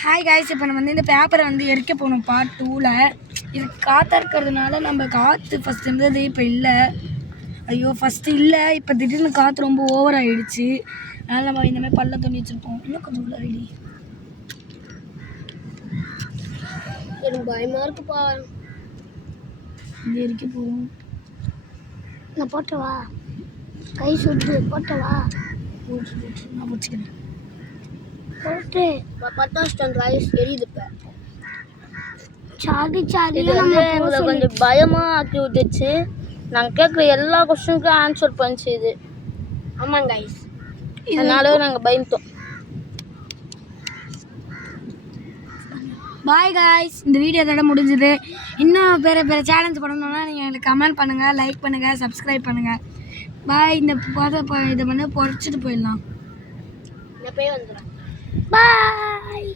Hi guys, இப்போ நம்ம இந்த பேப்பரை எரிக்க போகணும் பார்ட் 2ல். இது காற்றா இருக்கிறதுனால நம்ம காற்று ஃபஸ்ட் இருந்தது இப்போ இல்லை. ஐயோ ஃபஸ்ட்டு இல்லை, இப்போ திடீர்னு காற்று ரொம்ப ஓவர் ஆகிடுச்சு. அதனால் நம்ம இந்தமாதிரி பல்ல தோண்டி வச்சுருப்போம். இன்னும் கொஞ்சம் உள்ள ஐடி எனக்கு பயமாக இருக்குப்பா. இது எரிக்க போகும். நான் போட்டவா? கை சுட்டு போட்டவா? நான் பிடிச்சிக்கிறேன். போட்டு 10 ஸ்டாண்ட் ரைஸ் எரியுது. இப்போ சாடி இது எங்களை கொஞ்சம் பயமாக ஆக்கி விட்டுச்சு. நாங்கள் கேட்குற எல்லா கொஸ்டினுக்கும் ஆன்சர் பண்ணிச்சு இது. ஆமாங்க கைஸ், அதனால நாங்கள் பயந்தோம். பாய் காய்ஸ், இந்த வீடியோ இதோட முடிஞ்சுது. இன்னும் வேறு சேலஞ்ச் பண்ணணும்னா நீங்கள் எனக்கு கமெண்ட் பண்ணுங்கள், லைக் பண்ணுங்கள், சப்ஸ்கிரைப் பண்ணுங்கள். பாய். இந்த இதை பொறிச்சிட்டு போயிடலாம். இந்த பேர் வந்துடும். பாய்.